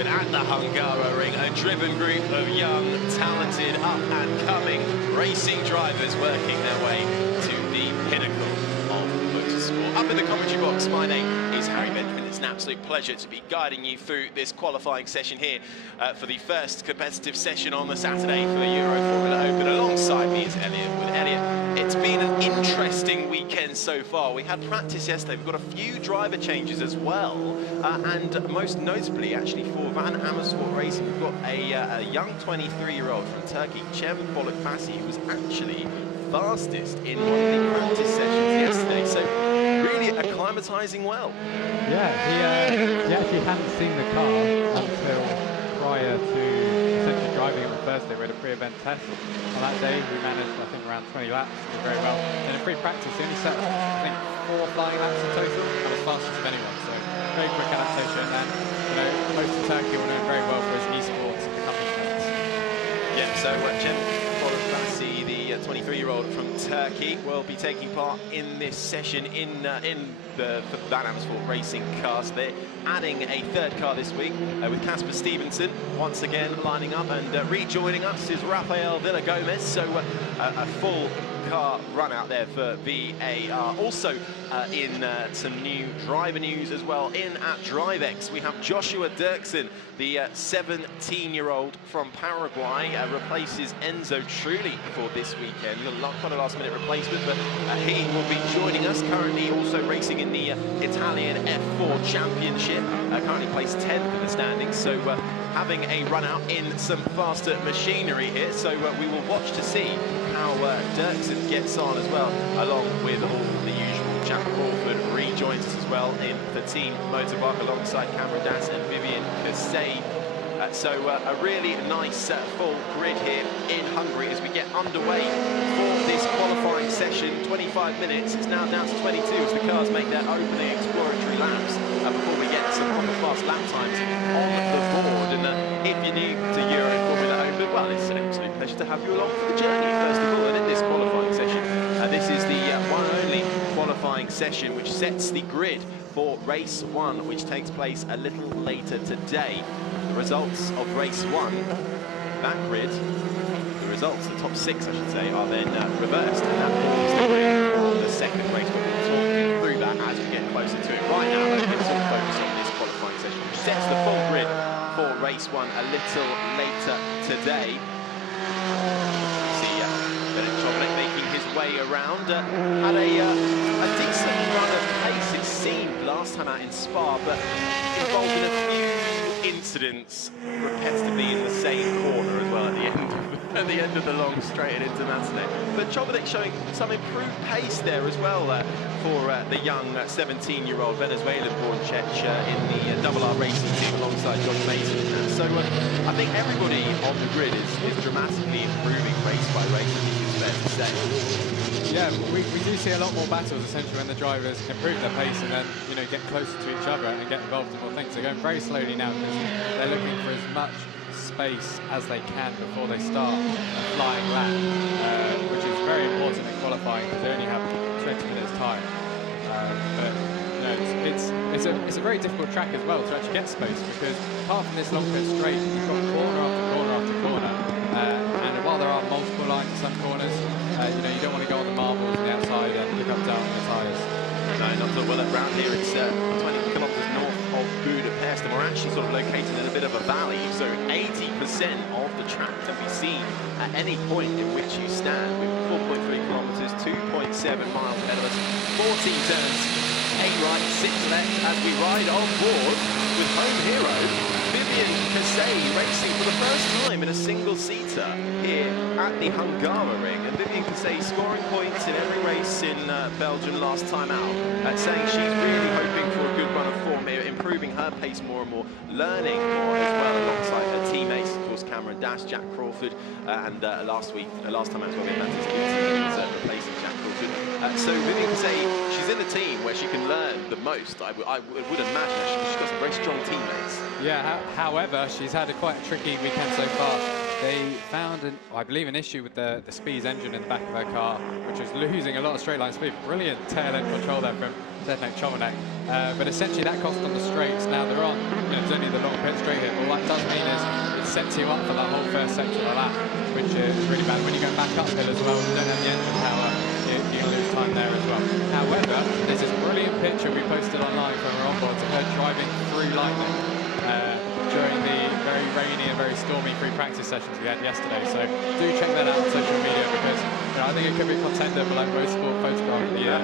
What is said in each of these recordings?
But at the Hungaroring, a driven group of young, talented, up-and-coming racing drivers working their way to the pinnacle of motorsport. Up in the commentary box, my name is Harry Benjamin. It's an absolute pleasure to be guiding you through this qualifying session here for the first competitive session on the Saturday for the Euroformula Open. Alongside me is Elliot. With Elliot, it's been an interesting weekend so far. We had practice yesterday. We've got a few driver changes as well, and most notably, actually, for Van Amersfoort Racing, we've got a young 23-year-old from Turkey, Cem Bolukbasi, who was actually fastest in one of the practice sessions yesterday. So really acclimatising well. Yeah, he actually hadn't seen the car until prior to essentially driving it on Thursday. We had a pre-event test. On that day, we managed, I think, around 20 laps, did very well. And in pre-practice, he only set, I think, 4 flying laps in total, and was fastest of anyone. So very quick adaptation, and most of Turkey will know very well for his esports accomplishments. Yeah, so Cem Bolukbasi, the 23-year-old from Turkey, will be taking part in this session in the Van Amersfoort Racing cars. They're adding a third car this week with Casper Stevenson once again lining up, and rejoining us is Rafael Villagomez. So a full car run out there for VAR. Also in some new driver news as well, in at DriveX, we have Joshua Dirksen, the 17-year-old from Paraguay, replaces Enzo Trulli for this weekend. Quite a last-minute replacement, but he will be joining us. Currently also racing in the Italian F4 Championship, currently placed 10th in the standings, so having a run out in some faster machinery here. So we will watch to see how Dirksen gets on as well, along with all the usual. Jack Crawford rejoins us as well in the team motorbike alongside Cameron Das and Vivian Cassay. So a really nice full grid here in Hungary as we get underway for this qualifying session. 25 minutes, it's now down to 22 as the cars make their opening exploratory laps before we get some proper fast lap times on the board. And if you're new to Euroformula Open, well, it's an absolute pleasure to have you along for the journey, first of all. And in this qualifying session, this is the one and only qualifying session which sets the grid for race 1, which takes place a little later today. The results of race 1, that grid, the results, the top 6 I should say, are then reversed, and that forms the grid for the second race. But we'll talk through that as we get closer to it. Right now, let's all focus on this qualifying session, which sets the full grid for race 1 a little later today. Making his way around, had a decent run of pace, it seemed, last time out in Spa, but involved in a few incidents repetitively in the same corner as well at the end of the long straight and into Matinee. But Chobovic showing some improved pace there as well for the young 17-year-old Venezuelan-born Czech in the RR Racing team alongside Josh Mason. So I think everybody on the grid is dramatically improving race by race, I think it's fair to say. Yeah, we do see a lot more battles essentially when the drivers improve their pace and then get closer to each other and get involved in more things. They're going very slowly now because they're looking for as much space as they can before they start a flying lap, which is very important in qualifying because they only have 20 minutes time. But it's a very difficult track as well to actually get space, because apart from this long pit straight, you've got corner after corner after corner, and while there are multiple lines in some corners, you don't want to go on the marbles on the outside and pick up down on the tyres. No, not at all. Well, around here it's 20 kilometres north of Budapest, and we're actually sort of located in a bit of a valley, so 80% of the track can be seen at any point in which you stand. With 4.3 kilometres, 2.7 miles ahead of us, 14 turns, 8 right, 6 left, as we ride on board with home hero Vivian Cassay, racing for the first time in a single-seater here at the Hungaroring. And Vivian Cassay scoring points in every race in Belgium last time out, saying she's really hoping for a good run of form here, improving her pace more and more, learning more as well alongside her teammates, of course, Cameron Das, Jack Crawford, and last time out as well, was replacing Jack Crawford. So Vivian Cassay, she's in the team where she can learn the most, I would imagine. She's got some very strong teammates. Yeah, however, she's had quite a tricky weekend so far. they found, I believe, an issue with the Speed's engine in the back of their car, which was losing a lot of straight line speed. Brilliant tail end control there from Zdeněk Chovanec. But essentially that cost on the straights. Now they're on, it's only the long pit straight here. All that does mean is it sets you up for that whole first section of lap, which is really bad. When you go back uphill as well, you don't have the engine power, you're going to lose time there as well. However, there's this brilliant picture we posted online from our onboards of her driving through lightning during the very rainy and very stormy free practice sessions we had yesterday. So do check that out on social media, because I think it could be a contender for like motorsport photograph of the year.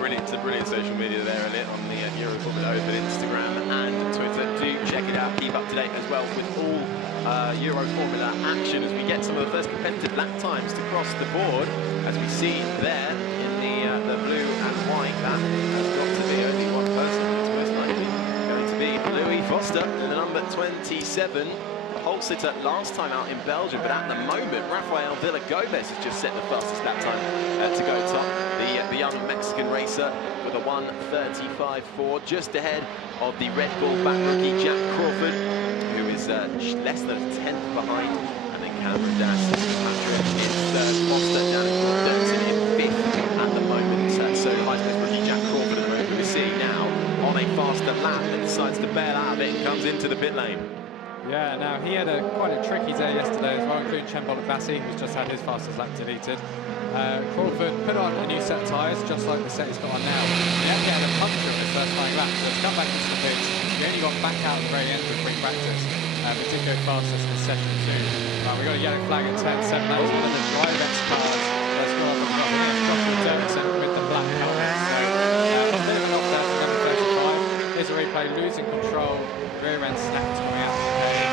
Brilliant, it's a brilliant social media there, Elliot, on the Euroformula Open Instagram and Twitter. Do check it out, keep up to date as well with all Euroformula action as we get some of the first competitive lap times to cross the board, as we see there in the blue and white. That has got to be only one person. It's most likely going to be Louis Foster, the number 27. Pole sitter last time out in Belgium, but at the moment Rafael Villagomez has just set the fastest lap time to go top. The young Mexican racer with a 1:35.4, just ahead of the Red Bull back rookie Jack Crawford, who is less than a tenth behind, and then Cameron Dass in third, Foster down in fourth, in fifth at the moment. So high-pace rookie Jack Crawford at the moment, who we see now on a faster lap, and decides to bail out of it and comes into the pit lane. Yeah, now he had quite a tricky day yesterday as well, including Bassi, who's just had his fastest lap deleted. Crawford put on a new set of tyres, just like the set he's got on now. He actually had a puncture in his first flying lap, so it's come back into the pits. He only got back out at the very end of free practice, particularly fastest in session 2. We got a yellow flag at turn 7. That was one of the Drivex cars that's got off the top. I think it's Joshua Dirksen with the black helmet. So a bit of an off there for number 35. Here's a replay, losing control, rear end snaps coming out of the hay,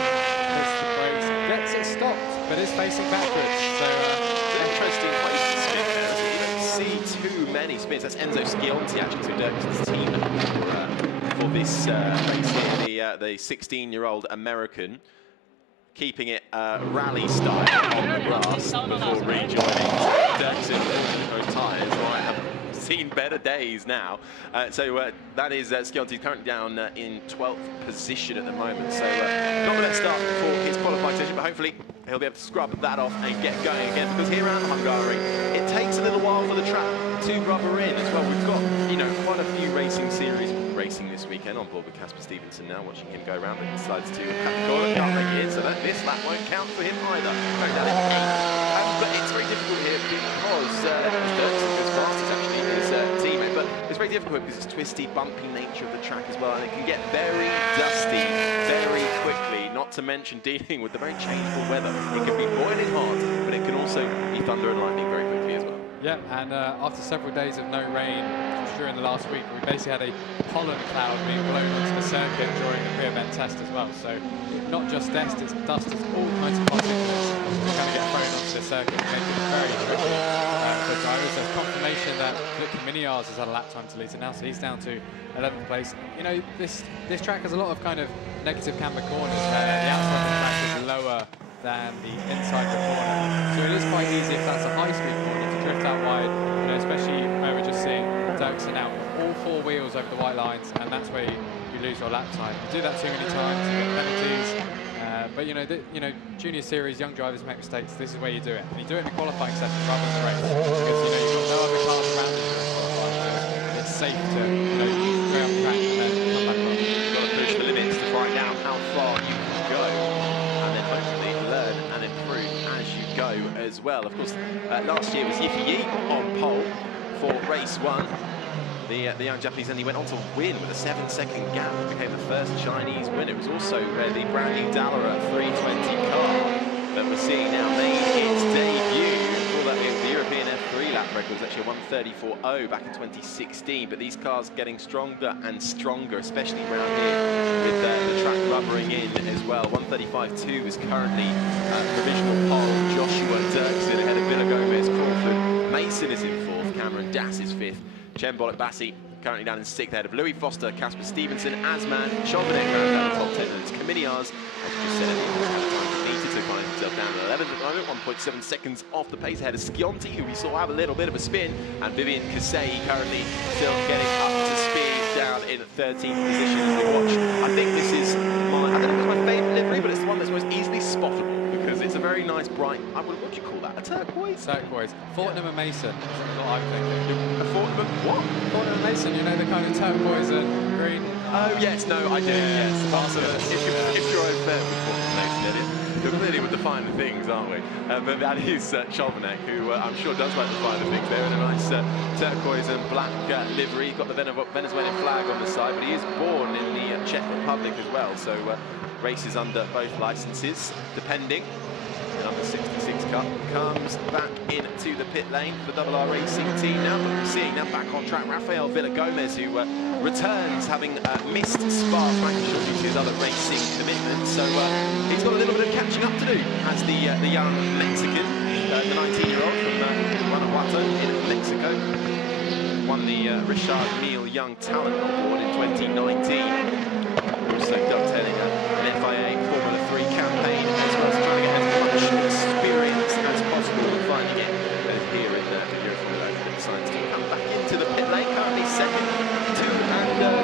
hits the brakes, gets it stopped, but is facing backwards. So interesting place to spin there. You don't see too many spins. That's Enzo Schionti, actually, to Dirksen's team for this race here, the 16-year-old American, keeping it rally style on the grass before rejoining. Dirksen with those tyres might have seen better days now. That is Schionti, currently down in 12th position at the moment. So not the best start for his qualifying session, but hopefully he'll be able to scrub that off and get going again, because here around Hungaroring, it takes a little while for the track to rubber in as well. We've got, quite a few racing series racing this weekend on board with Casper Stevenson now, watching him go around, but he decides to cut the corner, can't make it in, so this lap won't count for him either. Going down in 8th, but it's very difficult here because Dirksen is fastest actually his teammate, but it's very difficult because it's twisty, bumpy nature of the track as well, and it can get very dusty very quickly, not to mention dealing with the very changeable weather. It can be boiling hot, but it can also be thunder and lightning very quickly as well. yeah, and after several days of no rain during the last week, we basically had a pollen cloud being blown onto the circuit during the pre-event test as well. So not just dust, it's all kinds of particulates that kind of get thrown onto the circuit, making it very tricky for drivers. There's confirmation that Miniars has had a lap time deleted now, so he's down to 11th place. This track has a lot of kind of negative camber corners. The outside of the track is lower than the inside of the corner, so it is quite easy if that's a high-speed corner to drift out wide. Especially where we're just seeing Dirksen out all 4 wheels over the white lines, and that's where you lose your lap time. You do that too many times, you get penalties. But junior series, young drivers make mistakes. This is where you do it, and you do it in the qualifying session rather than the race, because you've got no other cars around you during qualifying. So it's safe to go up track and then come back on. You've got to push the limits to find out how far you can go, and then hopefully learn and improve as you go as well. Of course, last year was Yiffy Yi on pole for race 1. The young Japanese, and he went on to win with a 7-second gap. He became the first Chinese winner. It was also the brand new Dallara 320 car that we're seeing now made its debut. Before that, the European F3 lap record was actually a 1:34.0 back in 2016. But these cars getting stronger and stronger, especially around here with the track rubbering in as well. 1:35.2 is currently provisional pole. Joshua Dirksen ahead of Villagomez, Crawford. Mason is in 4th. Cameron Dass is 5th. Bassi currently down in 6th ahead of Louis Foster, Casper Stevenson, Asman, Chovanec round out the top 10, and it's Caminiars, as you just said, needed to find himself down at 11th at the moment, 1.7 seconds off the pace ahead of Schionti, who we saw have a little bit of a spin, and Vivian Kasei currently still getting up to speed down in 13th position as we watch. I think this is I don't know if it's my favourite livery, but it's the one that's most easily spottable, because very nice, bright, what do you call that? A turquoise? Turquoise. Fortnum and Mason is what I'm thinking. A Fortnum what? Fortnum and Mason, you know, the kind of turquoise and green. Oh, yes, no, I do, yes. If you're over there with Fortnum and Mason, Elliot, you're clearly with the finer things, aren't we? But that is Chauvenet, who I'm sure does like the finer things. They're in a nice turquoise and black livery. Got the Venezuelan flag on the side, but he is born in the Czech Republic as well, so races under both licenses, depending. The number 66 Cup comes back into the pit lane for the RR Racing team now. But we're seeing now back on track Rafael Villagomez, who returns having missed Spa-Francorchamps due to his other racing commitments. So he's got a little bit of catching up to do as the young Mexican, the 19-year-old from Guanajuato in Mexico. Won the Richard Mille Young Talent Award in 2019. Also dovetailing an FIA Formula 3 campaign, as well as trying to get as much experience as possible and finding it here in the Euroformula. He decides to come back into the pit lane, currently second,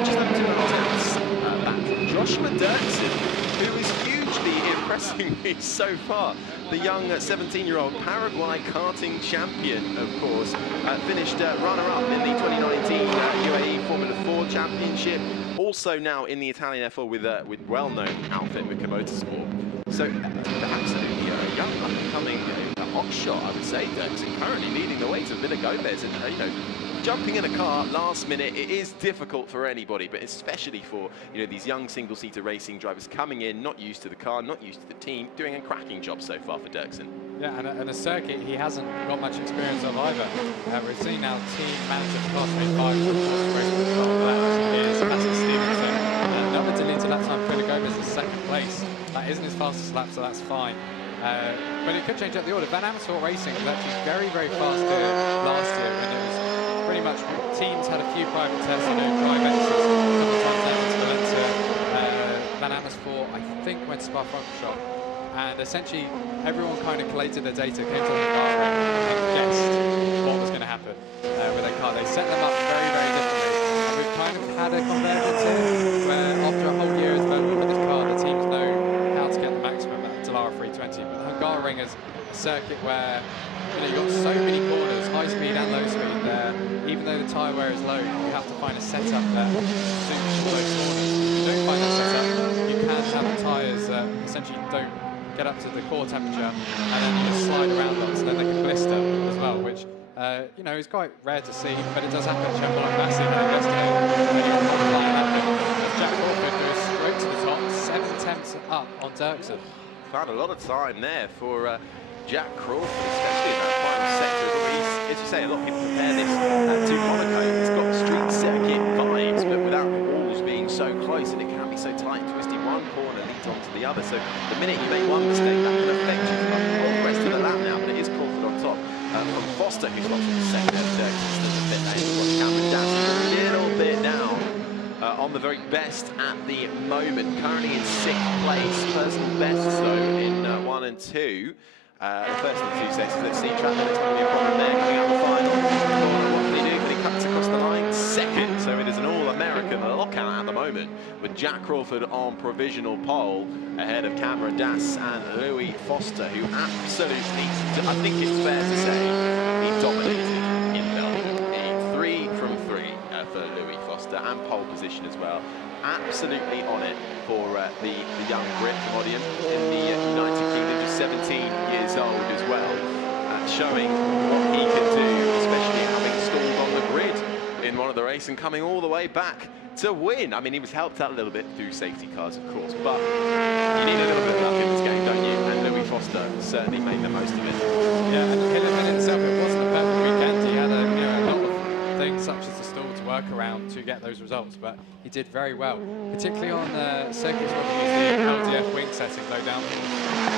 just under 2.5 tenths back from Joshua Dirksen, who is hugely impressing me so far. The young 17-year-old Paraguay karting champion, of course, finished runner-up in the 2019 UAE Formula 4 Championship. Also now in the Italian F4 with well-known outfit with Motorsport. So absolutely young, up-and-coming hotshot, I would say. Dirksen currently leading the way to Villagomez, and you know, jumping in a car last minute, it is difficult for anybody, but especially for these young single-seater racing drivers coming in, not used to the car, not used to the team, doing a cracking job so far for Dirksen. Yeah, and a circuit he hasn't got much experience of either. We've seen now team manager for class 5 race with is Sebastian Stevenson. Another deleted lap time for Villagomez is second place. That isn't his fastest lap, so that's fine. But it could change up the order. Van Amersfoort Racing was actually very, very fast last year, and it was pretty much teams had a few private tests, drive X's, a couple of times down to Valencia. Van Amersfoort, I think, went to Spa-Francorchamps, and essentially everyone kind of collated their data, came to the car and guessed what was going to happen with their car. They set them up very, very differently. And we've kind of had a convergence here, where after a whole year of development with this car, the teams know how to get the maximum at Dallara 320. But Hungaroring is a circuit where you've got so many corners, high speed and low speed there. Even though the tyre wear is low, you have to find a setup that suits those corners. If you don't find that setup, you can have the tyres that essentially don't get up to the core temperature and then just slide around them, so then they can blister as well, which is quite rare to see, but it does happen. Chamberlain Massey had yesterday, as Jack Crawford goes straight to the top, 7 attempts up on Dirksen. Found a lot of time there for Jack Crawford, especially in that final sector. As you say, a lot of people compare this to Monaco. It's got street circuit vibes, but without the walls being so close, and it can be so tight and twisty. One corner leads onto the other, so the minute you make one mistake, that can affect you for the whole rest of the lap now. But it is Crawford on top from Foster, who's lost in the second of Dirksen in the pit lane. Watch Cameron Dash a little bit down. On the very best at the moment, currently in 6th place. Personal bests though in 1 and 2. The first of the 2 sections. Let's see, track limits going to be a problem there coming out the final. What can he do? Can he cuts across the line? Second, so it is an all-American lockout at the moment, with Jack Crawford on provisional pole ahead of Cameron Das and Louis Foster, who absolutely, I think it's fair to say, he dominated in Belgium. A 3 from 3 for Louis Foster, and pole position as well. Absolutely on it for the young Brit from Odium in the United Kingdom, just 17 years old as well, showing what he can do, especially having stalled on the grid in one of the race and coming all the way back to win. I mean, he was helped out a little bit through safety cars, of course, but you need a little bit of luck in this game, don't you? And Louis Foster certainly made the most of it. Yeah, and Hillerman himself, it wasn't a perfect weekend. He had a lot of things such as the stall to work around to get those results, but he did very well, particularly on circuits where we use the LDF wing setting, low downforce,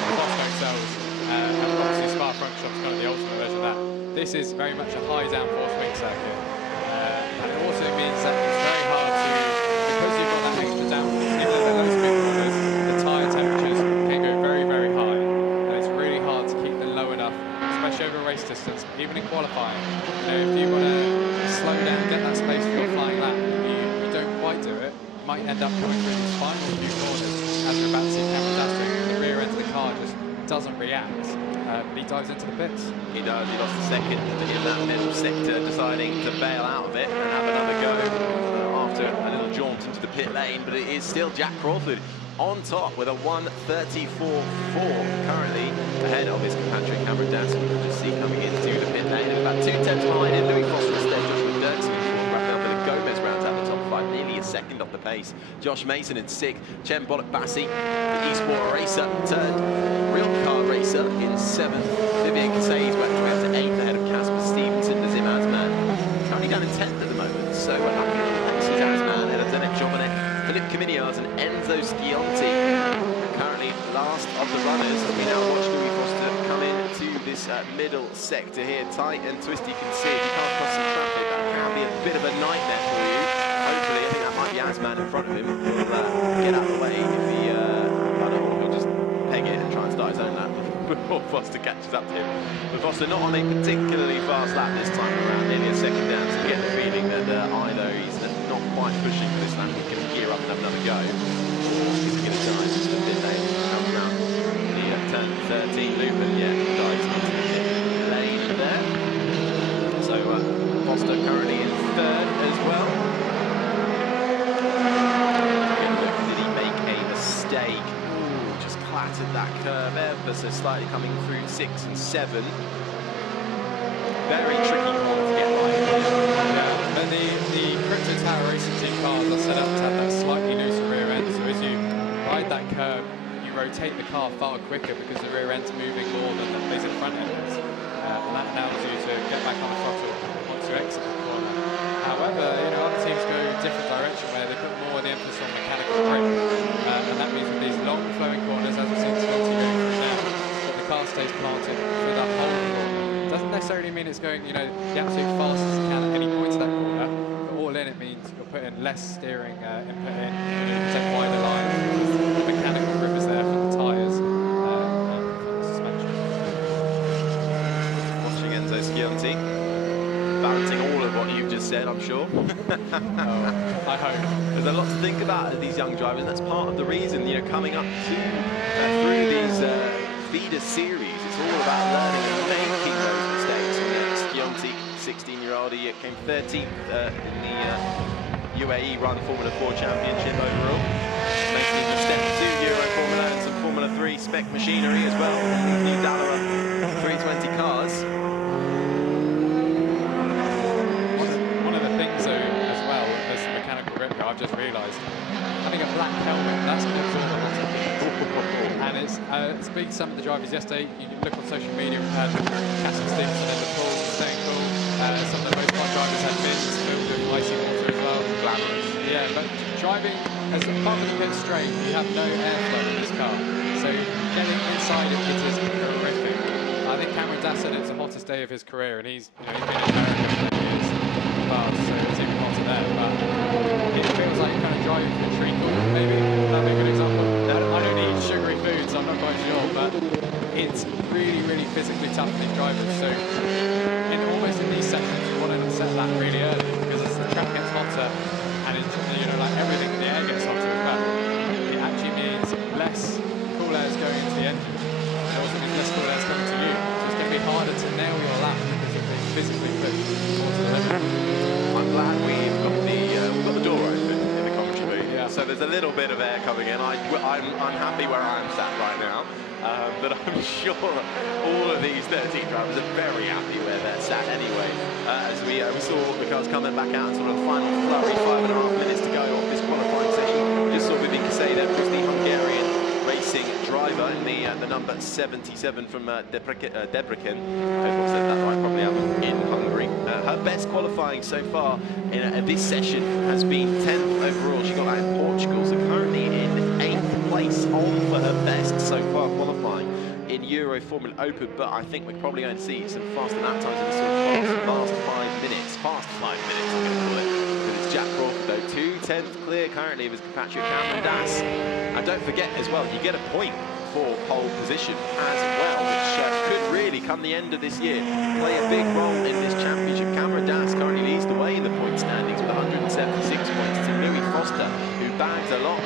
the Bosco cells, and obviously Spa-Francorchamps is kind of the ultimate version of that. This is very much a high downforce wing circuit, and it also means that it's very hard to, because you've got that extra downforce, even though they're low speed corners, the tyre temperatures can go very, very high, and it's really hard to keep them low enough, especially over a race distance, even in qualifying. If you want to slow down, get that space for your flying lap, you don't quite do it, you might end up coming through these final few corners, as we're about to see Cameron Dash doing the rear end of the car, just doesn't react, but he dives into the pits. He does. He lost the second in that middle sector, deciding to bail out of it and have another go after a little jaunt into the pit lane. But it is still Jack Crawford on top with a 1:34.4 currently ahead of his compatriot Cameron Danson. You can just see coming into the pit lane. And about 2 tenths behind in Louis Foster's there, Joshua Dirksen, wrapping up with a Gomez round out the top 5, nearly a second off the pace. Josh Mason in 6th, Chen Bollock Bassi, the eSport racer turned real car racer in 7th. Vivian Casey's working way up to 8th ahead of Casper Stevenson, the Zim Asman. Currently down in 10th at the moment, so this is Asman ahead of Zenek Jovenet, Philippe Caminiars and Enzo Schionti. Currently last of the runners, and we now watch Louis Foster come into this middle sector here, tight and twisty. You can see if you can't cross some traffic, that can be a bit of a nightmare for you. Hopefully, I think that might be Asman in front of him. He'll get out of the way if he, I don't know, he'll just peg it and try and start his own lap before Foster catches up to him. But Foster not on a particularly fast lap this time around, nearly a second down, so you get the feeling that either he's not quite pushing for this lap, he can gear up and have another go, or he's going to dive into the pit lane, comes around the turn 13 loop, and dives into the pit lane there. So Foster currently in 3rd as well. Did he make a mistake? Just clattered that curve ever so slightly, coming through 6 and 7. Very tricky corner to get right. Yeah, and the Crypto Tower Racing Team cars are set up to have that slightly looser rear end, so as you ride that curve, you rotate the car far quicker because the rear end's moving more than the place in front end is. And that allows you to get back on the throttle once you exit the corner. However, other teams go a different direction where they put more of the emphasis on mechanical grip. And that means with these long flowing corners, as we've seen Scotty going through now, that the car stays planted through that whole corner. Doesn't necessarily mean it's going, the absolute fastest it can at any point to that corner, but all in it means you're putting less steering input in, you can take wider lines. The mechanical grip is there from the tyres and from the suspension. Watching Enzo Schionti, balancing all of what you've just said, I'm sure. I hope. There's a lot to think about as these young drivers, and that's part of the reason, coming up to through these feeder series, it's all about learning and making those mistakes. Schionti, 16-year-old, he came 13th in the UAE Run Formula 4 Championship overall. Making the step to Euroformula and some Formula 3 spec machinery as well. New Dalawa 320 cars. One of the things, though, as well, as the mechanical grip, I've just realised, having a black helmet, that's going to absorb a lot of heat. And it's speaking to some of the drivers yesterday, you can look on social media, we've had Casper Stevenson in the pool, staying cool. Some of the most fun drivers had bins filled with icy water as well. Glamorous. Yeah, but driving, as part of the pit straight, you have no airflow in this car. So getting inside it is horrific. I think Cameron Danson, it's the hottest day of his career, and he's been in America for years past, so it's even hotter there. But it feels like you're kind of driving through treacle, maybe. That'd be a good example. I don't eat sugary foods, I'm not quite sure, but it's really, really physically tough for these drivers. So almost in these sections, you want to set that really early, because as the track gets hotter, and it's, like everything, the air gets hotter as well, it actually means less cool air is going into the engine. It also means less cool air is coming to you. So it's going to be harder to nail your lap because of being physically pushed towards the limit. I'm glad we've got the door open in the commentary booth. Yeah. So there's a little bit of air coming in. I'm happy where I am sat right now. But I'm sure all of these 13 drivers are very happy where they're sat anyway. As we saw the cars coming back out, sort of the final flurry, 5.5 minutes to go off this qualifying session. We just saw Vivian Caseda, who's the Hungarian racing driver in the number 77 from Debrecen. I hope I've said that right, probably haven't, in Hungary. Her best qualifying so far in this session has been 10th overall. She got that in Portugal, so currently in 8th place, on for her best so far qualifying in Euroformula Open, but I think we're probably going to see some faster lap times in the sort of past 5 minutes, I'm going to call it. But it's Jack Crawford though, 2/10 clear currently of his compatriot Cameron Das. And don't forget as well, you get a point for pole position as well, which could really, come the end of this year, play a big role in this championship. Cameron Das currently leads the way in the point standings with 176 points to Louis Foster, who bags a lot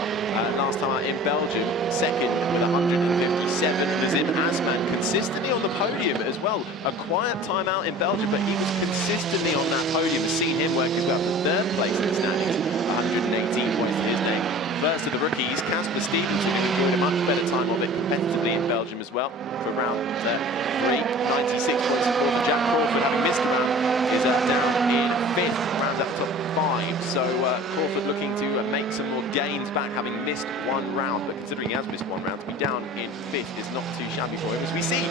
last time out in Belgium, second with 156. 7, Nazim Asman, consistently on the podium as well. A quiet timeout in Belgium, but he was consistently on that podium. We've seen him work his way up to 3rd place in the standings, 118 points to his name. First of the rookies, Casper Stevens, who enjoyed a much better time of it competitively in Belgium as well for round 3. 96 points for Jack Crawford, having missed a round, is down in 5th, rounds up top 5. So Crawford looking to make some more gains back, having missed 1 round. But considering he has missed 1 round, to be down in 5th is not too shabby for him, as we see.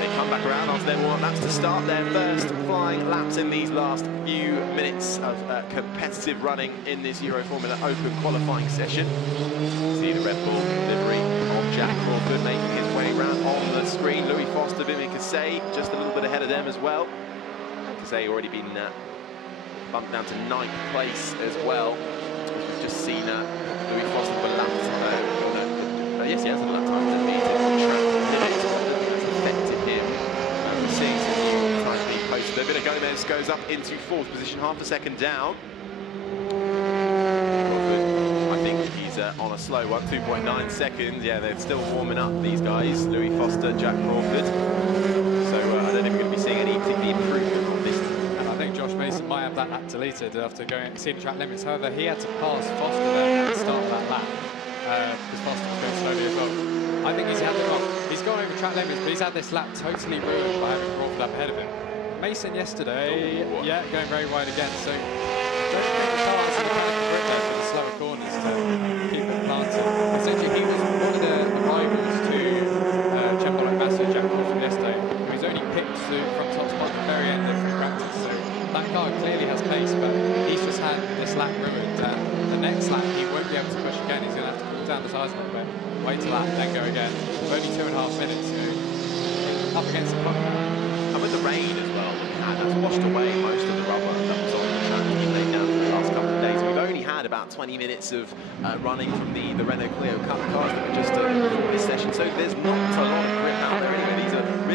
They come back around after their warm-up laps to start their first flying laps in these last few minutes of competitive running in this Euroformula Open qualifying session. See the Red Bull livery of Jack Crawford making his way round on the screen. Louis Foster, Vimy Cassay, just a little bit ahead of them as well. Cassay already been bumped down to 9th place as well. We've just seen Louis Foster with a lap. Yes, he has a lap time to meet the track limit. Affected him. We're seeing some new time being posted. A bit of Gomez goes up into 4th position, half a second down. I think he's on a slow one, 2.9 seconds. Yeah, they're still warming up, these guys. Louis Foster, Jack Crawford. So I don't think we're going to be seeing any particular improvement on this. And I think Josh Mason might have that lap deleted after going and seeing the track limits. However, he had to pass Foster there at the start of that lap. Because Foster was going slowly as well. I think he's had it wrong. He's gone over track limits, but he's had this lap totally ruined by having Crawford up ahead of him. Mason yesterday, yeah, going very wide again. So don't think the car has the mechanical grip there for the slower corners to keep it planted. Essentially, he was one of the rivals to Bassi, Jack Crawford yesterday. He was only picked from top spot at the very end of free practice. So that car clearly has pace, but he's just had this lap ruined. The next lap, he won't be able to push again. He's going to have to pull down the tyres a little bit, wait till that, then go again. Only 2.5 minutes, up against the clock. And with the rain as well that we had, that's washed away most of the rubber that was on the track that we laid down for the last couple of days. We've only had about 20 minutes of running from the Renault Clio Cup cars that were just for this session, so there's not a lot of grip out there anyway.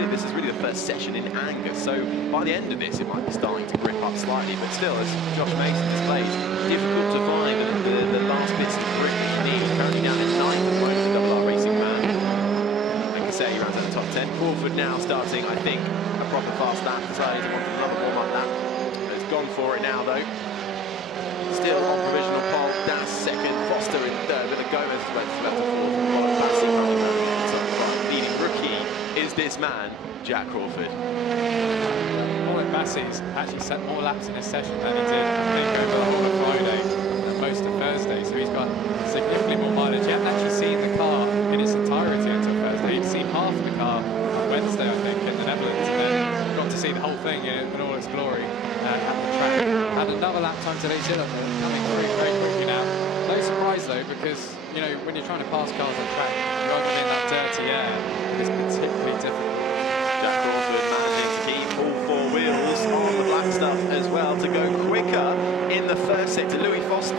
This is really the first session in anger, so by the end of this it might be starting to grip up slightly, but still, as Josh Mason displays, difficult to find the last bits of grip that you need. Currently down in 9th at the moment, Double R Racing Man. Like I say, he runs out of the top 10. Crawford now starting, I think, a proper fast lap. Decided he wanted another warm-up lap. Has gone for it now, though. Still on provisional pole, Das 2nd, Foster in 3rd, with a Gomez left to 4th, and Qualy Bassi running around the inside front. Leading rookie is this man, Jack Crawford. Qualy Bassi's actually set more laps in this session than he did, I think, over the whole of Friday and most of Thursday, so he's got significantly more mileage. He hadn't actually seen the car in its entirety until Thursday. He'd seen half of the car on Wednesday, I think, in the Netherlands, and then got to see the whole thing in all its glory at the track. Had another lap time to lead coming through very quickly now. No surprise though, because when you're trying to pass cars on track, you're often in that dirty air. It's particularly difficult. Jack Crawford managing to keep all 4 wheels on the black stuff as well to go quicker in the first sector. Louis Foster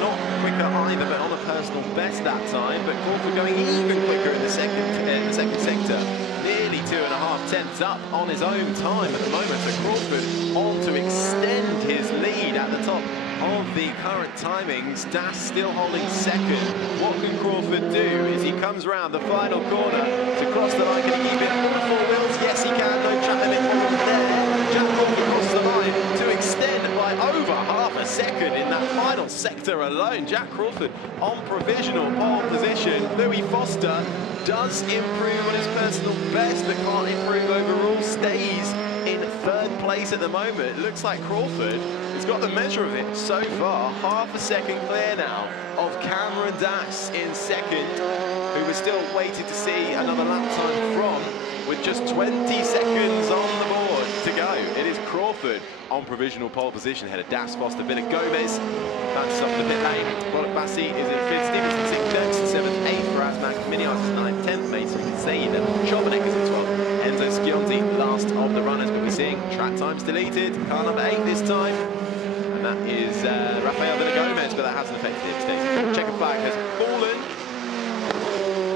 not quicker either, but on a personal best that time. But Crawford going even quicker in the second sector. Nearly 2.5 tenths up on his own time at the moment. So Crawford on to extend his lead at the top of the current timings. Das still holding 2nd. What can Crawford do as he comes around the final corner to cross the line? Can he keep it on the 4 wheels? Yes, he can. No track limit there. Jack Crawford crosses the line to extend by over half a second in that final sector alone. Jack Crawford on provisional pole position. Louis Foster does improve on his personal best, but can't improve overall. Stays in 3rd place at the moment. Looks like Crawford has got the measure of it so far. Half a second clear now of Cameron Das in 2nd, who was still waiting to see another lap time from, with just 20 seconds on the board to go. It is Crawford on provisional pole position, ahead of Das, Foster, Villa Gomez. That's up the pit lane. Qualy Bassi is in 5th, Stevenson 6th, Dirksen 7th, 8th for Asman, Minias is 9th, 10th, Mason Cassay 11th, Chauvenet is in 12th, Enzo Schionti last of the runners, but we're seeing track times deleted. Car number 8 this time, and that is Rafael Villa Gomez, but that hasn't affected him. Stays. Checker flag has fallen.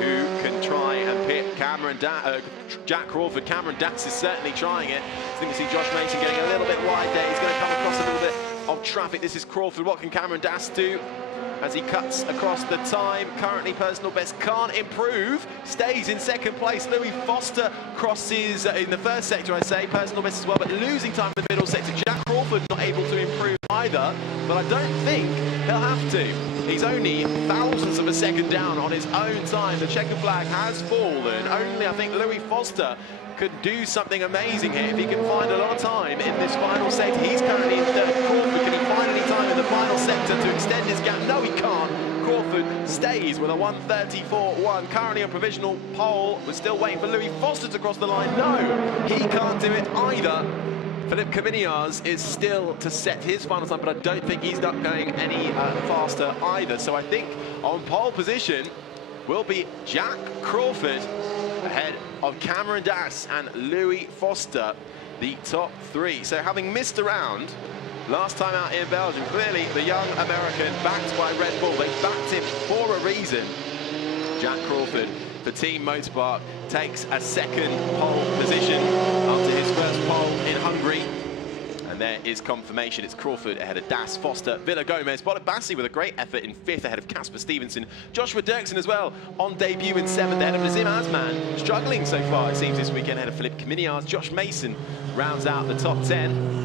Who can try and pit Jack Crawford? Cameron Das is certainly trying it. I think we see Josh Mason getting a little bit wide there. He's going to come across a little bit of traffic. This is Crawford. What can Cameron Das do? as he cuts across the time. Currently personal best, can't improve, stays in second place. Louis Foster crosses in the first sector, I say, personal best as well, but losing time in the middle sector. Jack Crawford not able to improve either, but I don't think he'll have to. He's only thousandths of a second down on his own time. The checkered flag has fallen. Only, I think, Louis Foster could do something amazing here if he can find a lot of time in this final sector. He's currently in third. Crawford, can he find any time in the final sector to extend his gap? No, he can't. Crawford stays with a 1:34.1. Currently on provisional pole. We're still waiting for Louis Foster to cross the line. No, he can't do it either. Philippe Caminiaz is still to set his final time, but I don't think he's not going any faster either. So I think on pole position will be Jack Crawford ahead of Cameron Dass and Louis Foster, the top three. So having missed around last time out in Belgium, clearly the young American backed by Red Bull. They backed him for a reason. Jack Crawford for Team Motorpark takes a second pole position after his first pole in Hungary. And there is confirmation. It's Crawford ahead of Das, Foster, Villa Gomez. Bolibasi with a great effort in fifth ahead of Casper Stevenson. Joshua Dirksen as well on debut in seventh ahead of Nazim Asman. Struggling so far, it seems, this weekend ahead of Philippe Caminiaz. Josh Mason rounds out the top 10.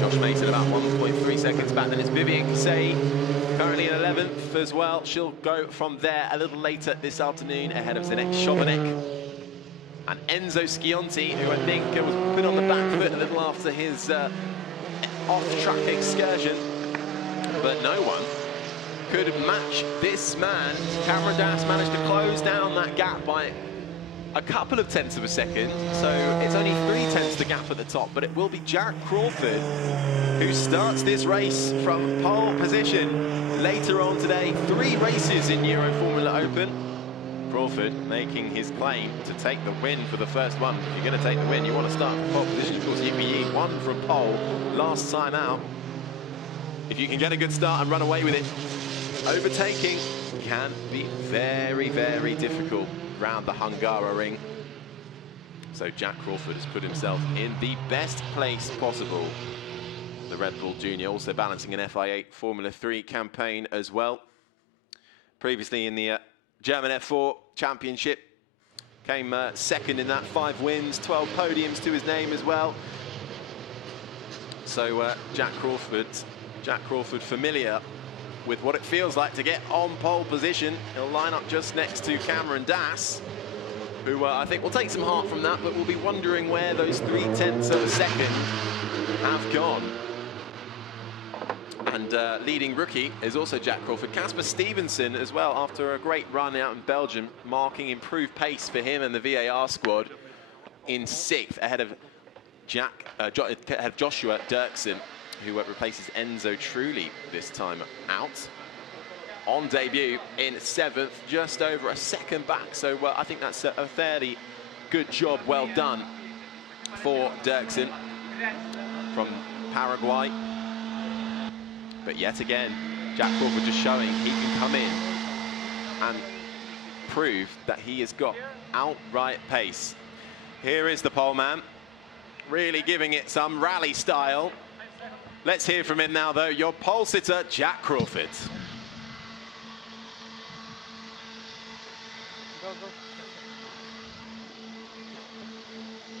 Josh Mason about 1.3 seconds back. Then it's Vivian Kasei, currently in 11th as well. She'll go from there a little later this afternoon ahead of Zdenek Chovanec. And Enzo Schionti, who I think was put on the back foot a little after his off-track excursion. But no one could match this man. Cameron Dass managed to close down that gap by a couple of tenths of a second. So it's only 3/10 the gap at the top, but it will be Jack Crawford who starts this race from pole position later on today. 3 races in Euroformula Open. Crawford making his claim to take the win for the first one. If you're going to take the win, you want to start from pole position. Of course, UPE won from pole last time out. If you can get a good start and run away with it, overtaking can be very, very difficult round the Hungaroring. So Jack Crawford has put himself in the best place possible. The Red Bull Junior also balancing an FI8 Formula 3 campaign as well. Previously in the German F4 Championship, came second in that, 5 wins, 12 podiums to his name as well. So Jack Crawford familiar with what it feels like to get on pole position. He'll line up just next to Cameron Dass, who I think will take some heart from that, but will be wondering where those 3/10 of a second have gone. And leading rookie is also Jack Crawford. Casper Stevenson as well, after a great run out in Belgium, marking improved pace for him and the VAR squad in 6th, ahead of Joshua Dirksen, who replaces Enzo Trulli this time out. On debut in 7th, just over a second back. So I think that's a fairly good job, well done for Dirksen from Paraguay. But yet again, Jack Crawford just showing he can come in and prove that he has got outright pace. Here is the pole man, really giving it some rally style. Let's hear from him now, though. Your pole sitter, Jack Crawford.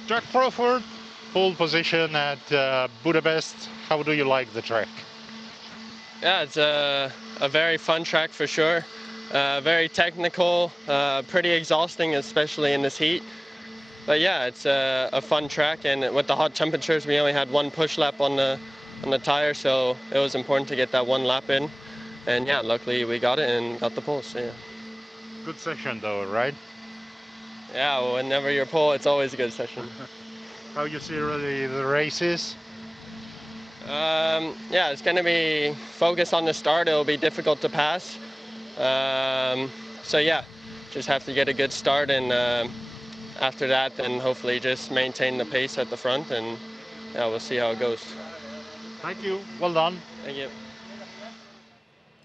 Jack Crawford, pole position at Budapest. How do you like the track? Yeah, it's a very fun track for sure. Very technical, pretty exhausting, especially in this heat. But yeah, it's a fun track, and with the hot temperatures, we only had 1 push lap on the tire, so it was important to get that 1 lap in. And yeah, luckily we got it and got the pole. So yeah. Good session though, right? Yeah, well, whenever you're pole, it's always a good session. How you see really the races? Yeah, it's going to be focused on the start. It'll be difficult to pass. So yeah, just have to get a good start, and after that, then hopefully just maintain the pace at the front, and yeah, we'll see how it goes. Thank you. Well done. Thank you.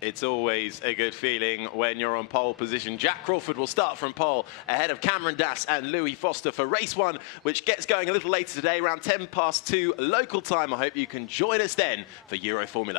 It's always a good feeling when you're on pole position. Jack Crawford will start from pole ahead of Cameron Dass and Louis Foster for race 1, which gets going a little later today, around 2:10 local time. I hope you can join us then for Euroformula.